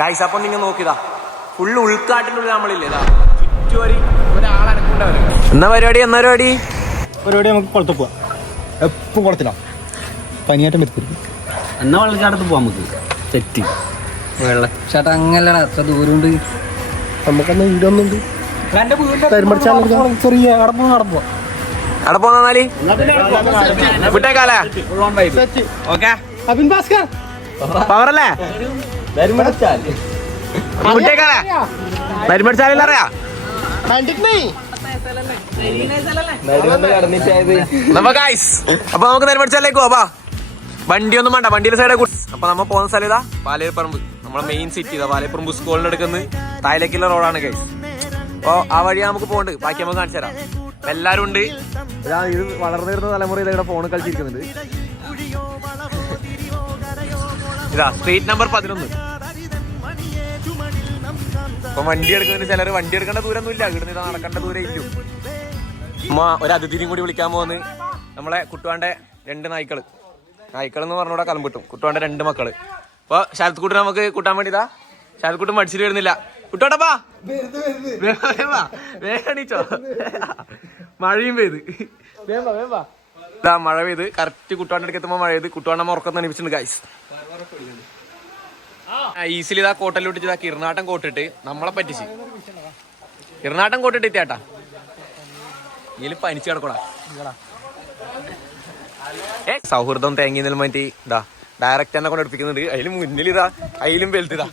Guys അപ്പം നിങ്ങൾ നോക്കിയതാ ഫുള്ള് ഉൾക്കാട്ടിൻ്റെ ഉള്ളിൽ നമ്മളില്ലേ ഇതാ ചുറ്റുവരി ഒരാളനക്കുണ്ടാവില്ല. എന്നാ പരിപാടി നമുക്ക് കുളത്ത് പോവാം. എപ്പോൾ കുളത്തിലാ പനിയാറ്റം വരുത്തിരിക്കും. എന്നാ വെള്ളച്ചാട്ടത്ത് പോവാം നമുക്ക്. സെറ്റ് വെള്ളച്ചാട്ടം അങ്ങനല്ല അത്ര ദൂരം ഉണ്ട്. നമുക്കെന്നാ ഇതൊന്നുണ്ട് ചെറിയ അടപ്പോ അവിടെ പോന്നാല് വിട്ടേക്കാലേ. ഓക്കെ അബിൻ ഭാസ്കർ പവറല്ലേ വിട്ടേക്കാലേ. മരുമടിച്ചാലും അറിയാ അപ്പൊ നമുക്ക് നെരുമടിച്ചാലേക്ക് പോവാ. വണ്ടിയൊന്നും വേണ്ട, വണ്ടിയുടെ സൈഡെ കൂടി. അപ്പൊ നമ്മ പോകുന്ന സ്ഥലം ഇതാ പാലേപ്പറമ്പ്, നമ്മളെ മെയിൻ സിറ്റി ഇതാ പാലേപ്പറമ്പ് സ്കൂളിന് എടുക്കുന്നത് തായിലേക്കുള്ള റോഡാണ് ഗൈസ്. അപ്പൊ ആ വഴി നമുക്ക് പോകണ്ട്, ബാക്കി നമുക്ക് കാണിച്ചു തരാം. എല്ലാരും ഉണ്ട്. ഇത് വളർന്നു വരുന്ന തലമുറ ഇവിടെ ഫോണ് കളിച്ചിരിക്കുന്നുണ്ട്. ഇതാ സ്ട്രീറ്റ് നമ്പർ 11. അപ്പൊ വണ്ടി എടുക്കുന്നതിന് ചിലർ വണ്ടി എടുക്കേണ്ട ദൂരമൊന്നും ഇല്ല, ഇവിടുന്ന് ഇതാ നടക്കേണ്ട ദൂരം ഇല്ലു. അമ്മ ഒരു അതിഥിയും കൂടി വിളിക്കാൻ പോകുന്നത് നമ്മളെ കുട്ടുവാന്റെ 2 നായ്ക്കൾ എന്ന് പറഞ്ഞൂടെ കലം കിട്ടും. കുട്ടുവാന്റെ 2 മക്കള്. അപ്പൊ ശരത് കുട്ടൻ നമുക്ക് കൂട്ടാൻ വേണ്ടിതാ. ശരത് കുട്ടൻ മടിച്ചിട്ട് വരുന്നില്ല. കുട്ടോട്ടപ്പാ വേഗണീച്ചോ, മഴയും പെയ്ത് മഴ പെയ്ത് കറക്റ്റ് കുട്ടുവാന്റെ അടുത്ത് എത്തുമ്പോ മഴ പെയ്ത് കുട്ടുവാണ്ട ഉറക്കം നണിപ്പിച്ചിട്ടുണ്ട് ഗൈസ്. ഈസിലി ഇതാ കോട്ടലിട്ട് ഇതാ കിർനാട്ടം കോട്ടിട്ട് നമ്മളെ പറ്റിച്ച് കിർനാട്ടം കോട്ടിട്ട് എത്തിയാട്ടാ. ഇതിൽ പനിച്ച് കിടക്കടാ. സൗഹൃദം തേങ്ങി മറ്റി ഇതാ ഡയറക്റ്റ് തന്നെ കൊണ്ട് എടുപ്പിക്കുന്നുണ്ട്. അതിന് മുന്നിൽ ഇതാ അതിലും വലുത് ഇതാ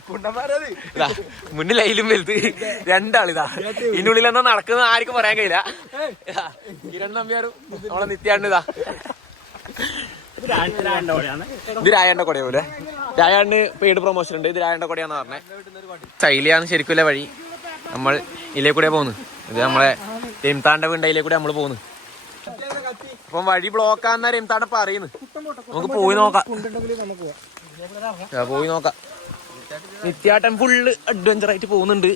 മുന്നിൽ അതിലും വലുത് 2 ആളിതാ. ഇതിനുള്ളിൽ എന്താ നടക്കുന്നത് ആർക്കും പറയാൻ കഴിയില്ല. കിരൺ നമ്പ്യാരും നമ്മളെ നിത്യാണ്ട് ഇതാ. ഇത് രായന്റെ കൊട പോലെ. രായാണ്ട് പെയ്ഡ് പ്രൊമോഷൻ ഉണ്ട്. ഇത് രായന്റെ കൊടയാന്ന് പറഞ്ഞേ. ശൈലിയാന്ന് ശരിക്കുള്ള വഴി. നമ്മൾ ഇതിലേ കൂടെ പോകുന്നു. ഇത് നമ്മളെ രംതാണ്ട വീണ്ടയിലേ കൂടെ നമ്മള് പോകുന്നു. അപ്പം വഴി ബ്ലോക്കാന്ന രംതാണ്ട പറയുന്നു. നമുക്ക് പോയി നോക്കാം. നിത്യാട്ടൻ ഫുള്ള് അഡ്വഞ്ചർ ആയിട്ട് പോകുന്നുണ്ട്.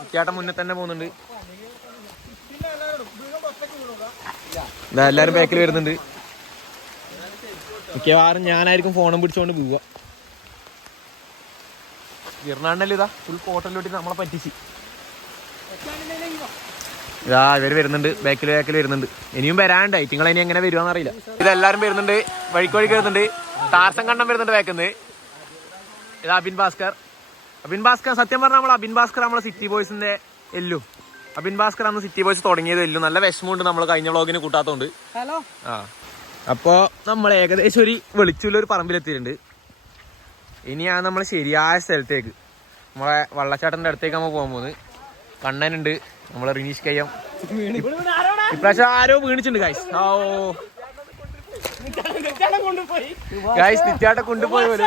നിത്യാട്ടൻ മുന്നേ തന്നെ പോകുന്നുണ്ട്. എല്ലാരും ബാക്കിൽ വരുന്നുണ്ട്. മിക്കവാറും ഞാനായിരിക്കും ഫോണും പിടിച്ചോണ്ട് പോവുക. ഇർണാണ്ടല്ലേ ഇതാ ഫുൾ ഫോട്ടോയിലോട്ട് നമ്മളെ പറ്റിച്ച്. ഇതാ ഇവര് വരുന്നുണ്ട്, ബാക്കിൽ വരുന്നുണ്ട്. ഇനിയും വരാണ്ട് ഐറ്റിങ്ങൾ ഇനി എങ്ങനെ വരുവാന്ന് അറിയില്ല. ഇതെല്ലാരും വരുന്നുണ്ട്, വഴിക്ക് വരുന്നുണ്ട്. ടാർസം കണ്ണം വരുന്നുണ്ട് ബാക്കിന്ന്. ഇത് അബിൻ ഭാസ്കർ സത്യം പറഞ്ഞാൽ നമ്മൾ അബിൻ ഭാസ്കർ നമ്മളെ സിറ്റി ബോയ്സിന്റെ എല്ലും. അബിൻ ഭാസ്കർ അന്ന് സിറ്റി ബോയ്സ് തുടങ്ങിയത് എല്ലും. നല്ല വിഷമമുണ്ട് നമ്മൾ കഴിഞ്ഞ വ്ളോഗിന് കൂട്ടാത്തോണ്ട്. അപ്പോ നമ്മൾ ഏകദേശം ഒരു വെളിച്ചുള്ള ഒരു പറമ്പിലെത്തിയിട്ടുണ്ട്. ഇനിയാണ് നമ്മൾ ശരിയായ സ്ഥലത്തേക്ക്, നമ്മളെ വെള്ളച്ചാട്ടത്തിന്റെ അടുത്തേക്ക് നമ്മൾ പോകാൻ പോകുന്നത്. കണ്ണനുണ്ട്, നമ്മളെ റിനീഷ് കയ്യം. ഇപ്രാവശ്യം ആരോ വീണിച്ചിട്ടുണ്ട് ഗൈസ്. ഗൈസ് നിത്യാട്ട കൊണ്ടുപോയി പോലെ.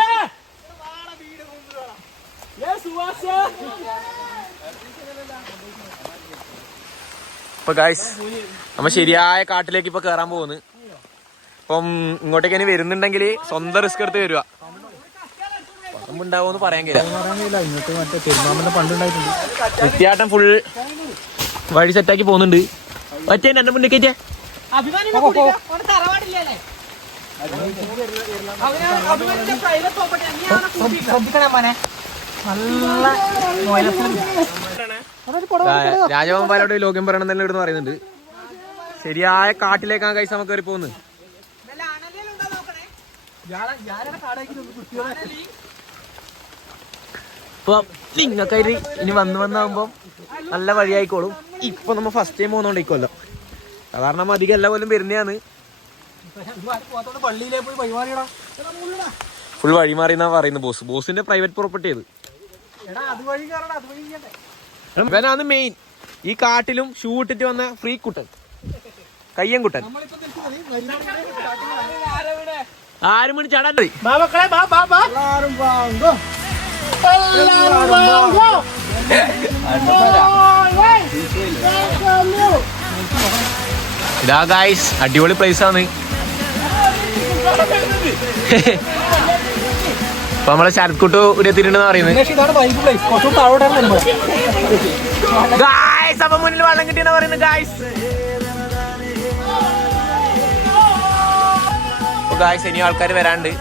ഇപ്പൊ ഗൈസ് നമ്മ ശരിയായ കാട്ടിലേക്ക് ഇപ്പൊ കേറാൻ പോകുന്നു. അപ്പം ഇങ്ങോട്ടേക്ക് ഇനി വരുന്നുണ്ടെങ്കിൽ സ്വന്തം റിസ്ക് എടുത്ത് വരിക. ഉണ്ടാവോന്ന് പറയാൻ കഴിയില്ല. നിത്യാട്ടൻ ഫുൾ വഴി സെറ്റാക്കി പോകുന്നുണ്ട്. മറ്റേ 2 മുന്നിക്കേറ്റേ രാജഗോപാലോട് ലോകം പറയണം തന്നെ ഇവിടുന്ന് പറയുന്നുണ്ട്. ശരിയായ കാട്ടിലേക്കാണ് കൈസ് നമുക്ക് കയറി പോകുന്നത്. ഇപ്പൊ നിങ്ങൾക്കായിട്ട് ഇനി വന്നാകുമ്പോ നല്ല വഴിയായിക്കോളും. ഇപ്പൊ നമ്മ ഫസ്റ്റ് ടൈം പോകുന്നോണ്ടിരിക്കുമല്ലോ, കാരണം അധികം എല്ലാ പോലും വരുന്നതാണ്. ഫുൾ വഴിമാറി എന്നാ പറയുന്നത് ബോസിന്റെ പ്രൈവറ്റ് പ്രോപ്പർട്ടി അത്. ഇവനാണ് മെയിൻ. ഈ കാട്ടിലും ഷൂ ഇട്ടിട്ട് വന്ന ഫ്രീ കുട്ടൻ, കയ്യൻ കുട്ടൻ. ആരും മണി ചാടാൻ ഇതാ ഗൈസ്, അടിപൊളി പ്ലേസ് ആണ്. ഇപ്പൊ നമ്മളെ ശരത്കുട്ടു ഇവിടെ എത്തിയിട്ടുണ്ടെന്ന് പറയുന്നത്. ഗൈസ് അപ്പൊ മുന്നിൽ വെള്ളം കിട്ടിയെന്ന് പറയുന്നത് ഗൈസ്. ഗൈസ് ഇനി ആൾക്കാർ വരാണ്ട്.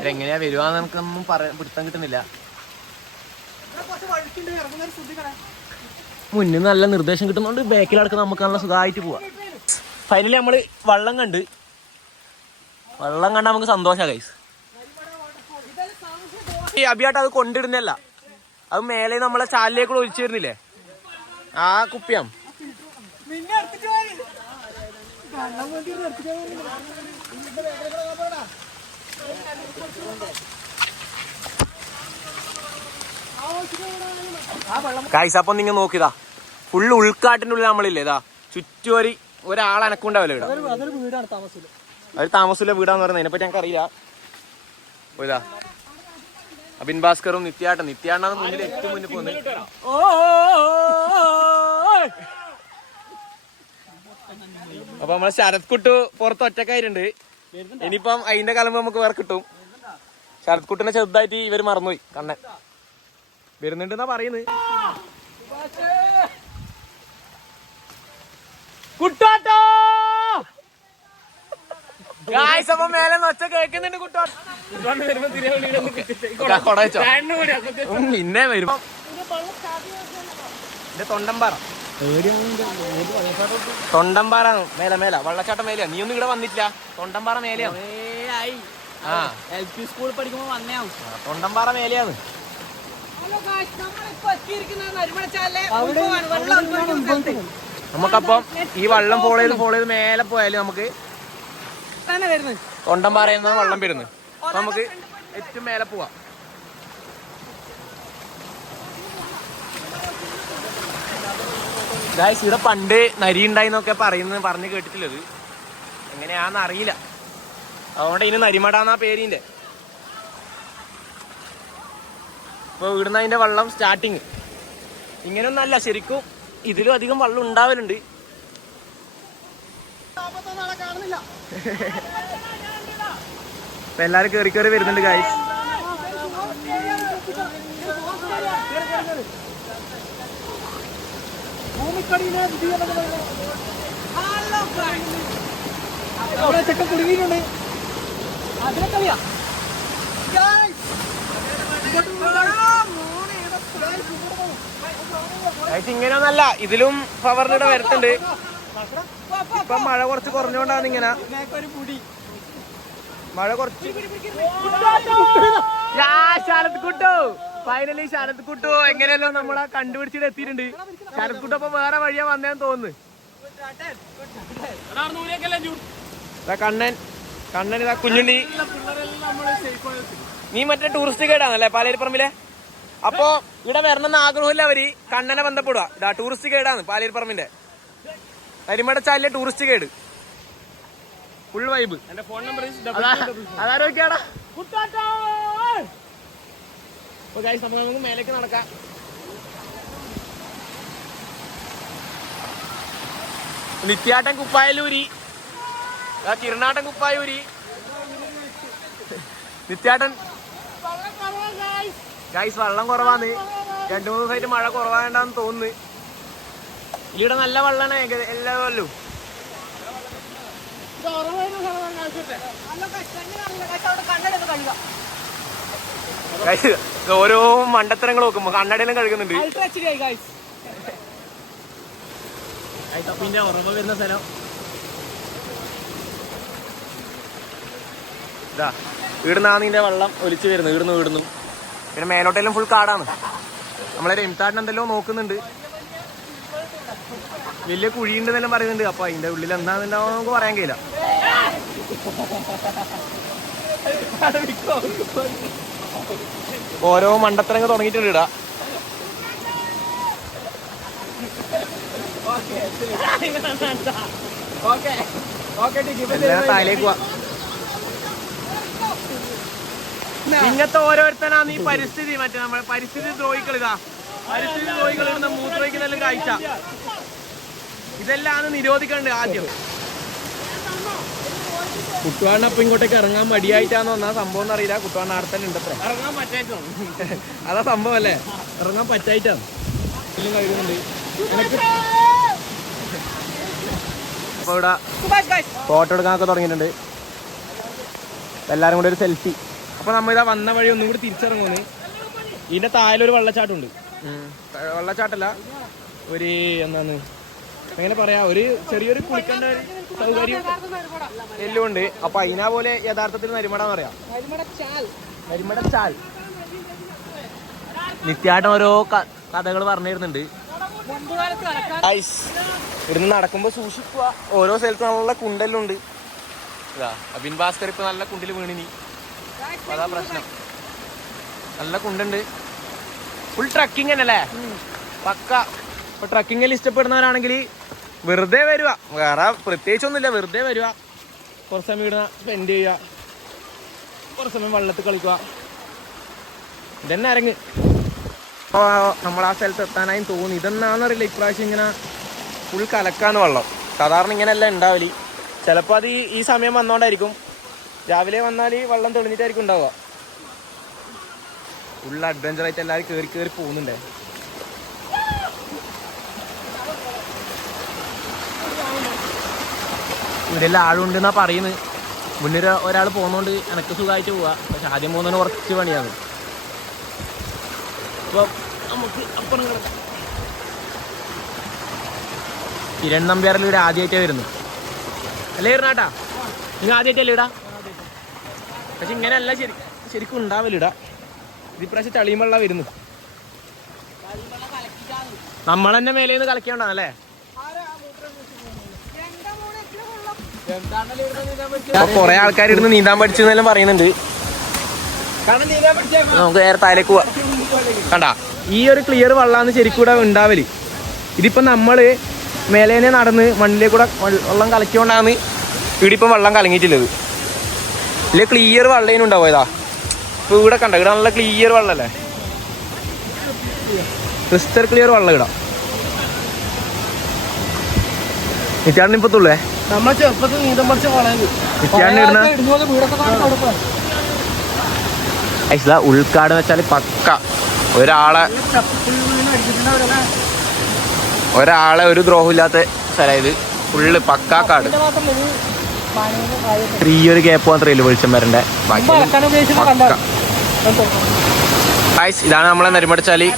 ഇവരെങ്ങനെയാ വരുവാന്ന് നമുക്കൊന്നും പിടുത്തം കിട്ടുന്നില്ല. മുന്നിൽ നല്ല നിർദ്ദേശം കിട്ടുന്നോണ്ട് ബാക്കിലടക്കം നമുക്ക് നല്ല സുഖമായിട്ട് പോവാം. ഫൈനലി നമ്മള് വള്ളം കണ്ട് നമുക്ക് സന്തോഷാ ഗൈസ്. ഈ അഭിയാട്ട് അത് കൊണ്ടിടുന്നല്ല, അത് മേലെ നമ്മളെ ചാലിലേക്ക് ഒഴിച്ചു വരുന്നില്ലേ ആ കുപ്പിയാം. ഗൈസ് അപ്പം നിങ്ങൾ നോക്കിയതാ ഫുള്ള് ഉൾക്കാട്ടിന്റെ ഉള്ളിൽ നമ്മളില്ലേ ഇതാ ചുറ്റുവരി ഒരാൾ അനക്കുണ്ടാവില്ല ഇവിടെ. അത് താമസമില്ല വീടാന്ന് പറയുന്നത്, അതിനെപ്പറ്റി ഞങ്ങൾക്ക് അറിയില്ല. ഇതാ അബിൻ ഭാസ്കറും നിത്യാണ്ണാണ് മുന്നിൽ ഏറ്റവും മുന്നിൽ പോകുന്നത്. അപ്പൊ നമ്മളെ ശരത് കുട്ടു പുറത്ത് ഒറ്റക്കായിട്ടുണ്ട്. ഇനിയിപ്പം അതിന്റെ കാലം നമുക്ക് വേറെ കിട്ടും. ശരത് കുട്ടിനെ ചെറുതായിട്ട് ഇവര് മറന്നുപോയി. കണ്ണൻ വരുന്നുണ്ടെന്നാ പറയുന്നത്. കുട്ടാട്ടോ മേലെ ഒച്ച കേൾക്കുന്നുണ്ട്. പിന്നെ വരുമ്പോ തൊണ്ടമ്പാറ മേല വള്ളച്ചാട്ടം മേലെയാ. നീ ഒന്നും ഇവിടെ വന്നിട്ടില്ല. തൊണ്ടമ്പാറ മേലെയാണ്. LP സ്കൂളിൽ പഠിക്കുമ്പോ വന്നയാ. തൊണ്ടമ്പാറ മേലെയാണ്. നമുക്കപ്പം ഈ വള്ളം ഫോളോ ചെയ്ത് മേലെ പോയാല് നമുക്ക് തൊണ്ടമ്പാറയിൽ നിന്ന് വെള്ളം വരുന്നത്. അപ്പൊ നമുക്ക് ഏറ്റവും മേലെ പോവാം. ഗായ്സ് ഇവിടെ പണ്ട് നരി ഉണ്ടായിന്നൊക്കെ പറഞ്ഞ് കേട്ടിട്ടില്ലത്, എങ്ങനെയാന്ന് അറിയില്ല. അതുകൊണ്ട് ഇതിന് നരിമടാന്നാ പേരിന്റെ. ഇപ്പൊ ഇവിടുന്ന് അതിന്റെ വെള്ളം സ്റ്റാർട്ടിങ് ഇങ്ങനെയൊന്നല്ല, ശരിക്കും ഇതിലും അധികം വെള്ളം ഉണ്ടാവലുണ്ട്. ഇപ്പൊ എല്ലാരും കേറി വരുന്നുണ്ട് ഗായ്സ്. ഇങ്ങനെയൊന്നല്ല, ഇതിലും പവറിനിടെ വരത്തുണ്ട്. ഇപ്പൊ മഴ കുറച്ച് കുറഞ്ഞോണ്ടാണ് ഇങ്ങനെ. മഴ കുറച്ച് ശരത് കുട്ടു ഫൈനലി ശരത് കുട്ടു എങ്ങനെയല്ലോ നമ്മളെ കണ്ടുപിടിച്ചിട്ട് എത്തിയിട്ടുണ്ട്. ശരത് കുട്ടു അപ്പൊ വേറെ വഴിയാ വന്നേന്ന് തോന്നുന്നു. കണ്ണൻ ഇതാ കുഞ്ഞുണ്ണി. നീ മറ്റേ ടൂറിസ്റ്റ് ഗൈഡാണല്ലേ പാലേരിപ്പറമ്പിലെ? അപ്പൊ ഇവിടെ വരണമെന്ന് ആഗ്രഹമില്ല അവര് കണ്ണനെ ബന്ധപ്പെടുക. ഇതാ ടൂറിസ്റ്റ് ഗൈഡാണ് പാലേരിപ്പറമ്പിന്റെ കരിമടച്ചാലിലെ ടൂറിസ്റ്റ് ഗൈഡ്. Full vibe. എന്റെ ഫോൺ നമ്പർ അതാരോക്കാടാ. നമുക്ക് മേലേക്ക് നടക്കാം. നിത്യാട്ടൻ കുപ്പായലൂരി, കിരണാട്ടൻ കുപ്പായൂരി, നിത്യാട്ടൻ. ഗൈസ് വെള്ളം കുറവാന്ന്, 2-3 ദിവസമായിട്ട് മഴ കുറവാണ്ടാന്ന് തോന്നുന്നു. ഇവിടെ നല്ല വെള്ളമാണ് എല്ലാ കൊല്ലവും. ഓരോ മണ്ടത്തരങ്ങൾ നോക്കുമ്പോ കണ്ണടയിലും കഴുകുന്നുണ്ട്. പിന്നെ ഉറവ വരുന്ന സ്ഥലം ഇതാ. ഇവിടുന്നാണ് ഇതിന്റെ വെള്ളം ഒലിച്ചു വരുന്നത്. ഇവിടുന്നു പിന്നെ മേലോട്ടെല്ലാം ഫുൾ കാടാണ്. നമ്മളെ രംതാട്ടൻ എന്തെല്ലോ നോക്കുന്നുണ്ട്. വലിയ കുഴിയുണ്ടെന്നെല്ലാം പറയുന്നുണ്ട്. അപ്പൊ അതിന്റെ ഉള്ളിൽ എന്താണെന്നുണ്ടാവും നമുക്ക് പറയാൻ കഴിയില്ല. ഓരോ മണ്ടത്തരങ്ങൾ തുടങ്ങിയിട്ടുണ്ട് ഇടാ. താഴേക്ക് പോവാ. ഇങ്ങനത്തെ ഓരോരുത്തരാണ് ഈ പരിസ്ഥിതി നമ്മളെ പരിസ്ഥിതി ദ്രോഹികൾ. പരിസ്ഥിതി ദ്രോഹികൾ ഇടുന്ന മൂത്രയ്ക്കുന്നെല്ലാം കാഴ്ച ഇതെല്ലാം നിരോധിക്കണ്ട് ആദ്യം. കുട്ടുവാണ് അപ്പൊ ഇങ്ങോട്ടേക്ക് ഇറങ്ങാൻ മടിയായിട്ടാന്ന് വന്നാ സംഭവം എന്ന് അറിയില്ല. കുട്ടുവാണ് ആടെ തന്നെ ഉണ്ടത്രേ. ഇറങ്ങാൻ പറ്റായിട്ടോ അതാ സംഭവം അല്ലേ. ഇറങ്ങാൻ പറ്റായിട്ടാണ് എല്ലാം കഴിയുന്നുണ്ട്. അപ്പൊ ഇവിടെ ഫോട്ടോ എടുക്കാനൊക്കെ തുടങ്ങിയിട്ടുണ്ട്. എല്ലാരും കൂടെ ഒരു സെൽഫി. അപ്പൊ നമ്മ ഇതാ വന്ന വഴി ഒന്നും കൂടി തിരിച്ചിറങ്ങുന്നു. ഇതിന്റെ താഴെ വെള്ളച്ചാട്ടമുണ്ട്. വെള്ളച്ചാട്ടല്ല, ഒരു എന്താണ് എങ്ങനെ പറയാ, ഒരു ചെറിയൊരു കുളിക്കേണ്ട സൗകര്യം എല്ലാം ഉണ്ട്. അപ്പൊ അതിനാ പോലെ യഥാർത്ഥത്തിൽ നരിമടാന്ന് പറയാം. നരിമടച്ചാൽ നിത്യാട്ടം ഓരോ കഥകൾ പറഞ്ഞിരുന്നുണ്ട്. ഇവിടുന്ന് നടക്കുമ്പോ സൂക്ഷിക്കുക, ഓരോ സ്ഥലത്ത് നല്ല കുണ്ടെല്ലാം ഇതാ അബിൻ ഭാസ്കർ ഇപ്പൊ നല്ല കുണ്ടിൽ വീണിനി. അതാ പ്രശ്നം, നല്ല കുണ്ടുണ്ട്. ഫുൾ ട്രക്കിങ് തന്നെയല്ലേ, പക്ക. ഇപ്പൊ ട്രക്കിങ്ങിൽ ഇഷ്ടപ്പെടുന്നവരാണെങ്കിൽ വെറുതെ വരിക, വേറെ പ്രത്യേകിച്ചൊന്നുമില്ല, വെറുതെ വരിക, കുറച്ച് സമയം ഇവിടെ സ്പെൻഡ് ചെയ്യുക, കുറച്ച് സമയം വെള്ളത്തിൽ കളിക്കുക, ഇതന്നെ അരങ്ങ്. അപ്പോൾ നമ്മൾ ആ സ്ഥലത്ത് എത്താനായും തോന്നി. ഇതെന്നാന്നറിയില്ല, ഇപ്രാവശ്യം ഇങ്ങനെ ഫുൾ കലക്കാന്ന് വെള്ളം. സാധാരണ ഇങ്ങനെയല്ല ഉണ്ടാവല്. ചിലപ്പോൾ അത് ഈ സമയം വന്നോണ്ടായിരിക്കും. രാവിലെ വന്നാൽ വെള്ളം തെളിഞ്ഞിട്ടായിരിക്കും ഉണ്ടാവുക. ഫുൾ അഡ്വഞ്ചറായിട്ട് എല്ലാവരും കയറി പോകുന്നുണ്ടേ. ഇവിടെല്ലാം ആളുണ്ടെന്നാ പറയുന്നത്. മുന്നിൽ ഒരാൾ പോകുന്നോണ്ട് എനക്ക് സുഖമായിട്ട് പോവാ. പക്ഷെ ആദ്യം പോകുന്നതിന് കുറച്ച് പണിയാണ്. അപ്പോൾ നമുക്ക് അപ്പുറം കിടക്കാം. കിരൺ നമ്പ്യാറിൽ ഇവിടെ ആദ്യമായിട്ടാണ് വരുന്നത് അല്ലേ ഇരുന്നാട്ടാ? നിങ്ങൾ ആദ്യമായിട്ടല്ലേ ഇടാ? പക്ഷെ ഇങ്ങനെയല്ല ശരിക്കും ഉണ്ടാവില്ലിടാ. ഇതിപ്രാവശ്യം ചളിയും വെള്ളം വരുന്നു. നമ്മൾ തന്നെ മേലെ നിന്ന് കളിക്കണ്ടാണല്ലേ? കൊറേ ആൾക്കാർ ഇരുന്ന് നീന്താൻ പഠിച്ചു എന്നെല്ലാം പറയുന്നുണ്ട്. നമുക്ക് നേരെ താഴേക്ക് പോവാ. കണ്ടാ, ഈ ഒരു ക്ലിയർ വെള്ളമാണ് ശരിക്കും ഇവിടെ ഉണ്ടാവല്. ഇതിപ്പോ നമ്മള് മേലേനെ നടന്ന് മണ്ണിലേക്കൂടെ വെള്ളം കലക്കിക്കൊണ്ടാണ് ഇവിടെ ഇപ്പം വെള്ളം കലങ്ങിയിട്ടുള്ളത്. ഇല്ല ക്ലിയർ വെള്ളേനും ഉണ്ടാവും. ഇതാ ഇപ്പൊ ഇവിടെ കണ്ട, ഇവിടെ നല്ല ക്ലിയർ വെള്ളല്ലേ, ക്രിസ്റ്റൽ ക്ലിയർ വെള്ളം ഇടാം. നിത്യാടിന് ഇപ്പൊ തുള്ളേ നമ്മൾ ചെറുപ്പത്തിൽ നീന്തം പഠിച്ച ഉൾക്കാട് വെച്ചാല് പക്ക ഒരാളെ ഒരു ദ്രോഹമില്ലാത്ത സ്ഥലം. ഇത് ഫുള്ള് പക്കാ കാട്. ഈ ഒരു ഗ്യാപ്പ് മാത്രമേ വെളിച്ചം വരണ്ടേ. ഇതാണ് നമ്മളെ നരിമടച്ചാല്.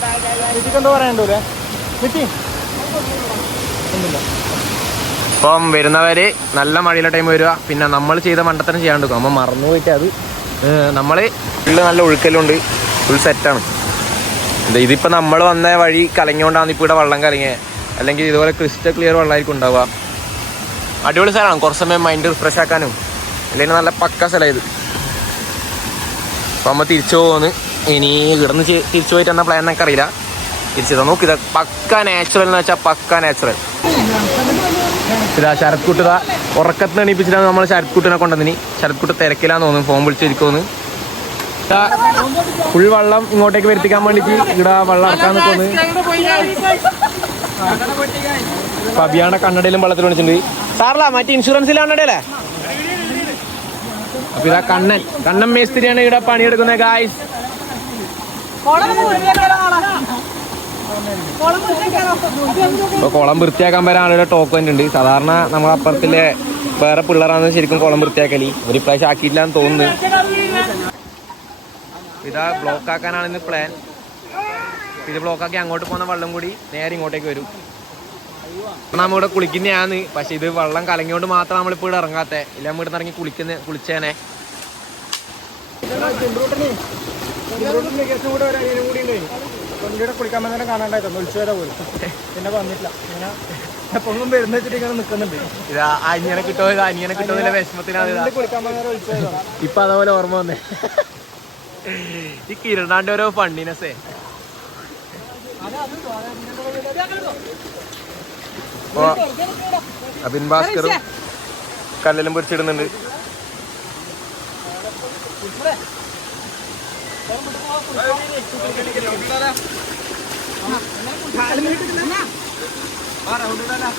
ഇപ്പം വരുന്നവര് നല്ല മഴയുള്ള ടൈം വരിക. പിന്നെ നമ്മൾ ചെയ്ത മണ്ടത്തരം ചെയ്യാണ്ടിരിക്കും. നമ്മൾ മറന്നു പോയിട്ട് അത് നമ്മള് ഫുള്ള് നല്ല ഒഴുക്കലുണ്ട്, ഫുൾ സെറ്റാണ്. ഇതിപ്പോ നമ്മൾ വന്ന വഴി കലങ്ങിയോണ്ടാണ് ഇപ്പൊ ഇവിടെ വെള്ളം കലങ്ങിയത്. അല്ലെങ്കിൽ ഇതുപോലെ ക്രിസ്റ്റൽ ക്ലിയർ വെള്ളമായിരിക്കും ഉണ്ടാവുക. അടിപൊളി സ്ഥലമാണ്, കുറച്ച് സമയം മൈൻഡ് റിഫ്രഷ് ആക്കാനും. അല്ലെങ്കിൽ നല്ല പക്ക സ്ഥലം ഇത്. അപ്പൊ നമ്മൾ തിരിച്ചു പോകുന്നു. ഇനി ഇവിടുന്ന് തിരിച്ചു പോയിട്ട് എന്നാ പ്ലാൻ എന്നൊക്കെ അറിയില്ല. തിരിച്ചു നോക്കി, ഇത് പക്ക നാച്ചുറൽ എന്ന് വെച്ചാൽ പക്ക നാച്ചുറൽ. ഇതാ ശരത്കുട്ട് ഉറക്കത്തിന് എണീപ്പിച്ചിട്ടാണ് നമ്മൾ ശരത്കുട്ടിനെ കൊണ്ടുവന്നിനി. ശരത്കുട്ട് തിരക്കിലാന്ന് തോന്നുന്നു, ഫോൺ വിളിച്ചിരിക്കുമെന്ന്. ഫുൾ വെള്ളം ഇങ്ങോട്ടേക്ക് വരുത്തിക്കാൻ വേണ്ടിട്ട് ഇവിടെ വെള്ളം ഇറക്കാൻ നിൽക്കുന്നു. അഭിയാണ കണ്ണടയിലും വെള്ളത്തിൽ വിളിച്ചിട്ടുണ്ട്. സാറില്ല മറ്റേ ഇൻഷുറൻസിൽ കണ്ണടയല്ലേ? അപ്പൊ ഇതാ കണ്ണൻ മേസ്തിരിയാണ് ഇവിടെ പണിയെടുക്കുന്നത്. ഗായ്സ് ഇപ്പൊ കുളം വൃത്തിയാക്കാൻ വരാൻ ആളുടെ ടോക്കൻ ഉണ്ട്. സാധാരണ നമ്മളപ്പുറത്തിലെ വേറെ പിള്ളേരാണ് ശരിക്കും കുളം വൃത്തിയാക്കല്. ഒരു പ്രാവശ്യം ആക്കിയിട്ടില്ലാന്ന് തോന്നുന്നു. ഇതാ ബ്ലോക്ക് ആക്കാനാണ് ഇന്ന് പ്ലാൻ. ഇത് ബ്ലോക്കാക്കി അങ്ങോട്ട് പോകുന്ന വെള്ളം കൂടി നേരെ ഇങ്ങോട്ടേക്ക് വരും. നമ്മളിവിടെ കുളിക്കുന്നതാണ്. പക്ഷെ ഇത് വെള്ളം കലങ്ങിയോണ്ട് മാത്രം നമ്മളിപ്പോൾ ഇവിടെ ഇറങ്ങാത്ത. ഇല്ല നമ്മൾ ഇവിടെ ഇറങ്ങി കുളിച്ചേനെ. കുളിക്കാൻ തന്നെ കാണാണ്ടായിരുന്നു, ഒളിച്ചു വരാ പോലും. പിന്നെ വന്നിട്ടില്ല. ഇങ്ങനെ എപ്പോഴും വരുന്ന വെച്ചിട്ട് ഇങ്ങനെ നിൽക്കുന്നുണ്ട്. ഇതാ അനിയനെ കിട്ടുമോ അനിയനെ കിട്ടുന്നില്ല വിഷമത്തിനാണ് കുളിക്കാൻ ഒളിച്ചു വരാം. ഇപ്പൊ അതുപോലെ ഓർമ്മ വന്നേ. ഈ കിരണാന്റെ ഓരോ ഫണ്ടിനെസ്സേ. അബിൻ ഭാസ്കറും കല്ലെല്ലാം പൊരിച്ചിടുന്നുണ്ട്.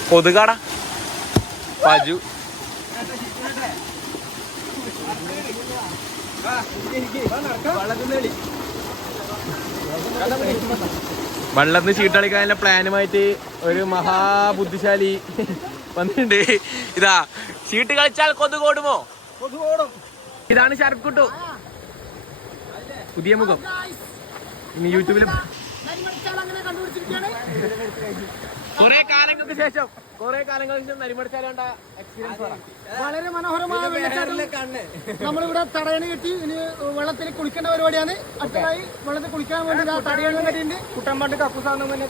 കൊതുകാടാ പാജു. വെള്ളത്തിന് ചീട്ടളിക്കാനുള്ള പ്ലാനുമായിട്ട് ഒരു മഹാബുദ്ധിശാലി വന്നിട്ടുണ്ട്. ഇതാ ചീട്ട് കളിച്ചാൽ കൊതുകോടുമോ? ഇതാണ് ശരത്കുട്ടു. പുതിയ മുഖം ഇനി യൂട്യൂബിലും കുറെ കാലങ്ങൾക്ക് ശേഷം നരിമടച്ചാലേണ്ട എക്സ്പീരിയൻസ് വളരെ മനോഹരമായ നമ്മളിവിടെ തടയണ കെട്ടി ഇനി വെള്ളത്തിൽ കുളിക്കേണ്ട പരിപാടിയാണ്. അടുത്തതായി വെള്ളത്തിൽ കുളിക്കാൻ വേണ്ടി തടയണ കെട്ടിണ്ട് കുട്ടമ്പാട്ട് കപ്പുസാന്ന് തന്നെ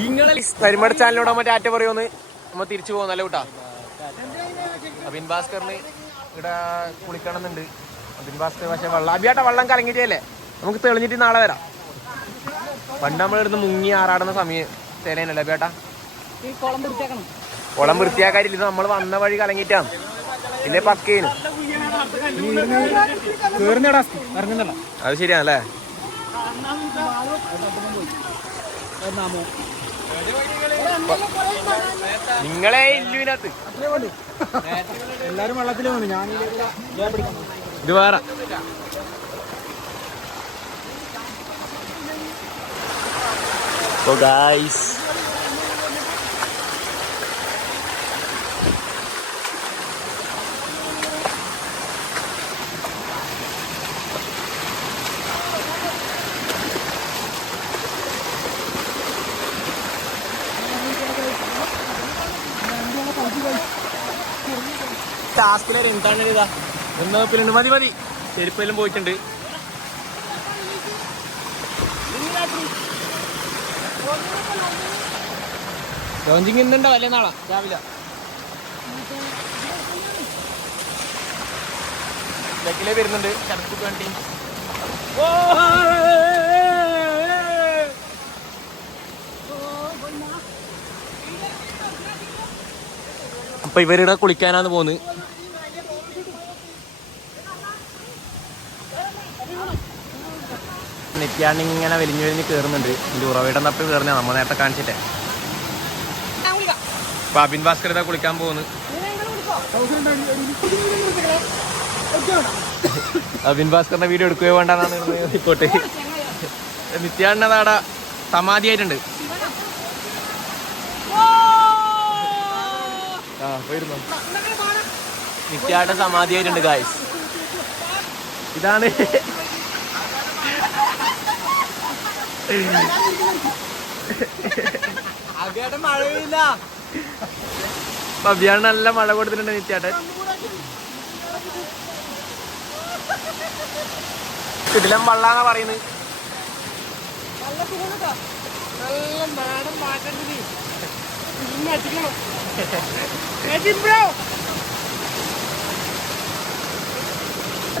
നിങ്ങളെ നരിമടച്ചാലിനോട് മറ്റേ ആറ്റ പറയുമെന്ന് നമ്മൾ തിരിച്ചു പോകുന്നല്ലേ കൂട്ടാ. അബിൻ ഭാസ്കറിന് ഇവിടെ കുളിക്കണമെന്നുണ്ട്. അബിൻ ഭാസ്കർ പക്ഷെ വെള്ളം കലങ്ങിട്ടല്ലേ, നമുക്ക് തെളിഞ്ഞിട്ട് നാളെ വരാം. പണ്ട് നമ്മളിടുന്ന് മുങ്ങി ആറാടുന്ന സമയം തേനല്ലേ ബേട്ടാ. കുളം വൃത്തിയാക്കാരില്ല, ഇത് നമ്മൾ വന്ന വഴി കലങ്ങിട്ടാണ്. പിന്നെ പക്കേനു അത് ശരിയാണല്ലേ. നിങ്ങളെ ഇല്ലുവിനകത്ത് എല്ലാരും വെള്ളത്തിൽ വന്നു. ഞാൻ ഇത് വേറെ ഗായ്സ്. ടാസ്കിലെ എന്താണ് ഇതാ ഒന്നപ്പിലുണ്ട്. മതി ചെരുപ്പെല്ലാം പോയിട്ടുണ്ട്. ലോഞ്ചിങ് ഇന്നുണ്ടോ അല്ലേ നാളെ രാവിലെ? ബെക്കിലെ വരുന്നുണ്ട് ചടക്ക് വേണ്ടി. അപ്പൊ ഇവരിവിടെ കുളിക്കാനാന്ന് പോകുന്നത്. നെറ്റിയാണ്ട് ഇങ്ങനെ വലിഞ്ഞു കയറുന്നുണ്ട്. ഇതിന്റെ ഉറവിടം തപ്പി കയറുന്ന നമ്മൾ നേരത്തെ കാണിച്ചിട്ടേ. അപ്പൊ അബിൻ ഭാസ്കർ ഇതാ കുളിക്കാൻ പോകുന്നു. അബിൻ ഭാസ്കറിന്റെ വീഡിയോ എടുക്കുകയോ വേണ്ടെന്നാണ് റിപ്പോർട്ട്. നിത്യാണ്ണതാട സമാധിയായിട്ടുണ്ട്. നിത്യാട്ട സമാധിയായിട്ടുണ്ട് ഗായ്സ്. ഇതാണ് മഴയില്ല. അഭിയാണ് നല്ല മഴ കൊടുത്തിട്ടുണ്ട് നിത്യാട്ടൻ. ഇതിലും വള്ളാന്നാ പറയുന്നത്.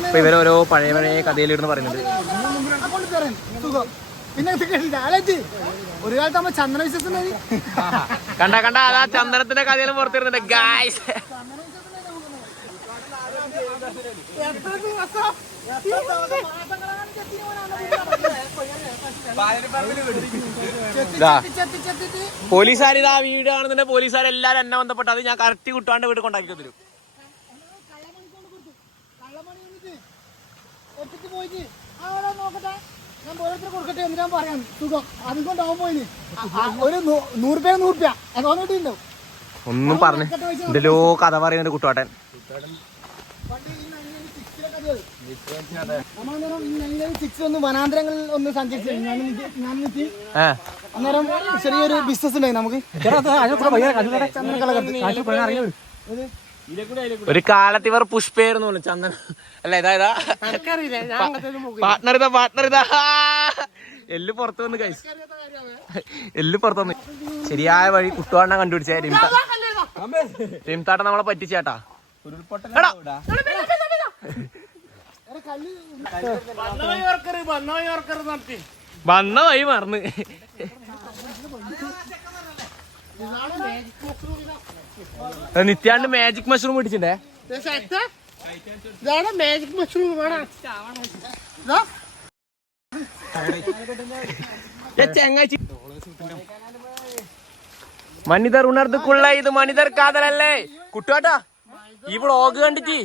അപ്പൊ ഇവരോരോ പഴയ കഥയിലിരുന്ന് പറയുന്നുണ്ട്. പിന്നെ ഒരു കാലത്ത് നമ്മ ചന്ദന വിശ്വസം കണ്ട അതാ ചന്ദനത്തിന്റെ കഥയിലും പുറത്തിരുന്നുണ്ട് ഗായ്സ്. പോലീസുകാരിതാ വീട് കാണുന്നുണ്ട്. പോലീസുകാരെല്ലാരും എന്നെ ബന്ധപ്പെട്ട അത് ഞാൻ കറക്റ്റ് കുട്ടാണ്ട് വീട് കൊണ്ടാക്കി തരും. ഞാൻ ഓരോരുത്തർ കൊടുക്കട്ടെ എന്ന് ഞാൻ പറയാം. സുഖം അതുകൊണ്ടാവും പോയിന് ഒരു 100 രൂപ അതോന്നിട്ടുണ്ടോ ഒന്നും പറഞ്ഞു ഇതിലോ കഥ പറയുന്നുണ്ട് കുട്ടുവാട്ടൻ. ഒന്ന് വനാന്തരങ്ങളിൽ ഒന്ന് സഞ്ചരിച്ചു. അന്നേരം ചെറിയൊരു ബിസിനസ് ഉണ്ടായി നമുക്ക്. ഒരു കാലത്ത് ഇവർ പുഷ്പയായിരുന്നു ചന്ദന അല്ല ഇതാ പാർട്ട്ണർ ഇതാ എല്ല് പുറത്തു വന്ന് കഴിച്ചു. എല്ല് പുറത്തു വന്ന് ശരിയായ വഴി കുട്ടുവാണ്ണ കണ്ടുപിടിച്ചേ. റിംതാട്ട നമ്മളെ പറ്റിച്ചേട്ടാ. വന്ന വഴി മറന്ന്. നിത്യാണ്ട് മാജിക് മഷ്റൂം പിടിച്ചിട്ടേ. മാജിക് മഷ്റൂം ചെങ്ങാച്ചി മനിതർ ഉണർന്നുക്കുള്ള ഇത് മനിതർ കാതലല്ലേ കുട്ടുവാട്ടാ. ഈ വ്ളോഗ് കണ്ടിട്ട്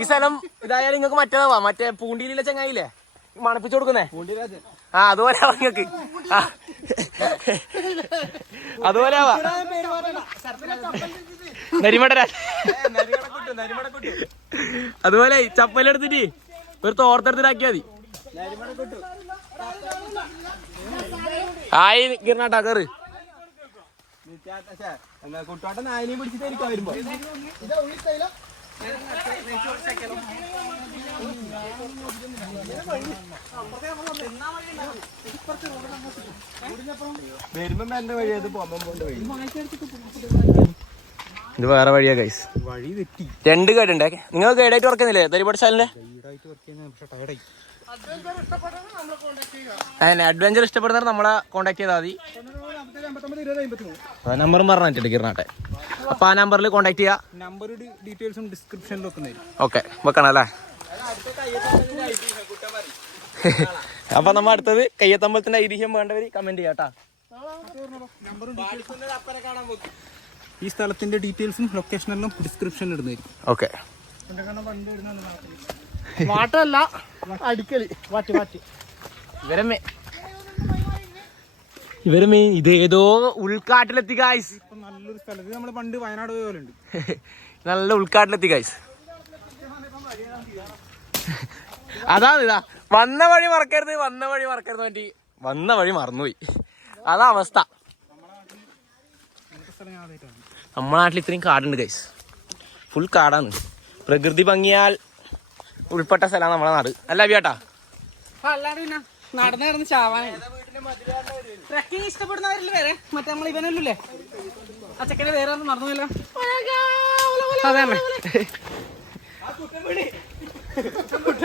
ഈ സ്ഥലം ഇതായാലും നിങ്ങൾക്ക് മറ്റേതാവാ. മറ്റേ പൂണ്ടിയിലെ ചെങ്ങായില്ലേ മണപ്പിച്ചു കൊടുക്കുന്നേ. ആ അതുപോലെ നിങ്ങൾക്ക് അതുപോലെ ആവാ. നരിമട അതുപോലെ ചപ്പലെടുത്തിട്ട് ഒരു തോർത്തെടുത്തിട്ടാക്കിയാ മതി. ആയി ഗിർനാട്ടാ കേറ്. കുട്ടോട്ടൻ നായനെയും പിടിച്ചിട്ടായിരിക്കും വരുമ്പോ. വരുമ്പോ എന്റെ വഴി അത് പോകുമ്പോ വഴി ഇത് വേറെ വഴിയാ ഗൈസ്. വഴി തെറ്റി. 2 ഗൈഡ് ഉണ്ടേ. നിങ്ങൾ ഗൈഡായിട്ട് വർക്ക് ചെയ്യുന്നില്ലേ തരിപാട് ചാനലിന്റെ? അങ്ങനെ അഡ്വഞ്ചർ ഇഷ്ടപ്പെടുന്നവർ നമ്മളെ കോൺടാക്ട് ചെയ്താൽ മതി. നമ്പറും പറഞ്ഞിട്ടുണ്ട് ഗിർനാട്ടെ. അപ്പൊ ആ നമ്പറിൽ കോൺടാക്ട് ചെയ്യാം. നമ്പർ ഡീറ്റെയിൽസും ഡിസ്ക്രിപ്ഷനിൽ വെക്കുന്നതായിരിക്കും. ഓക്കെ വെക്കണം അല്ലേ? അപ്പൊ നമ്മ അടുത്തത് കയ്യത്തമ്പലത്തിന്റെ ഐതിഹ്യം വേണ്ടവര് കമന്റ് ചെയ്യാട്ടാ. ഈ സ്ഥലത്തിന്റെ ഡീറ്റെയിൽസും ലൊക്കേഷനെല്ലാം ഡിസ്ക്രിപ്ഷനിൽ ഇടുന്നതായിരിക്കും. ഓക്കെ. വാട്ടല്ല അടിക്കല് വാട്ടി ഇവര് മെയിൻ ഇത് ഏതോ ഉൾക്കാട്ടിലെത്തി ഗായ്സ്. നല്ലൊരു സ്ഥലത്ത് നമ്മള് പണ്ട് വയനാട് പോയ പോലെ ഉണ്ട്. നല്ല ഉൾക്കാട്ടിലെത്തി ഗായ്സ്. അതാണ് ഇതാ വന്ന വഴി മറക്കരുത് വേണ്ടി വന്ന വഴി മറന്നുപോയി. അതാ അവസ്ഥ. നമ്മുടെ നാട്ടിൽ ഇത്രയും കാടുണ്ട് ഗൈസ്. ഫുൾ കാടാണ്. പ്രകൃതി ഭംഗിയാൽ ഉൾപ്പെട്ട സ്ഥലമാണ് നമ്മളെ നാട്. അല്ല ബിയാട്ടാ? അല്ലാണ്ട് പിന്നെ നടന്ന് ചാവാനാണ്. ട്രക്കിങ് ഇഷ്ടപ്പെടുന്നവരിൽ വരെ മറ്റേ നമ്മൾ ഇവനല്ലേ ആ ചെക്കനെ വേറെ നടന്നില്ല. അതെ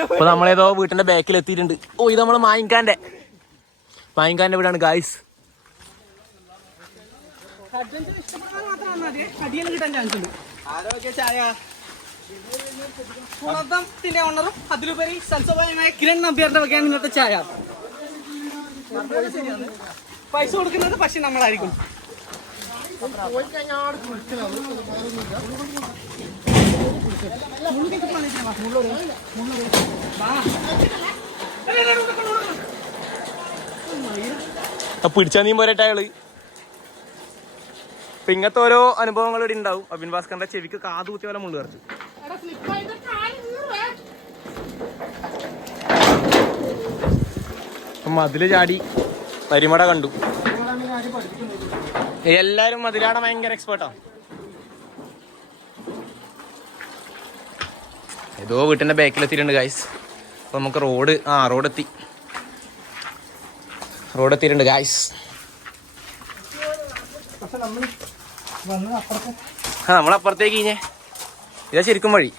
ഇപ്പൊ നമ്മളേതോ വീട്ടിന്റെ ബാക്കിൽ എത്തിയിട്ടുണ്ട്. ഓ ഇത് നമ്മള് മായിങ്കാന്റെ വീടാണ് ഗായ്സ്. അടിയെല്ലാം കിട്ടാൻ ചാൻസ് ഉണ്ട്. കുളത്തിന്റെ ഓണറും അതിലുപരി സൽസ്വഭാവമായ കിരൺ നമ്പ്യാറിന്റെ വകയാണ് ഇന്നത്തെ ചായ. പൈസ കൊടുക്കുന്നത് പക്ഷെ നമ്മളായിരിക്കും. പിടിച്ചാ നീ പോരട്ടെ അയാള്. ഇപ്പൊ ഇങ്ങനത്തെ ഓരോ അനുഭവങ്ങൾ ഇവിടെ ഉണ്ടാവും. അബിൻ ഭാസ്കറിന്റെ ചെവിക്ക് കാത് കുത്തിയ പോലെ മുള്ളു കറച്ചു. മതില് ചാടി പരിമട കണ്ടു. എല്ലാരും മതിലാട ഭയങ്കര എക്സ്പേർട്ടാ. ഏതോ വീട്ടിന്റെ ബാക്കിലെത്തിയിട്ടുണ്ട് ഗായ്സ്. അപ്പൊ നമുക്ക് റോഡെത്തിയിട്ടുണ്ട് ഗായ്സ്. നമ്മളപ്പുറത്തേക്ക് ഇതാ ശരിക്കും വഴി.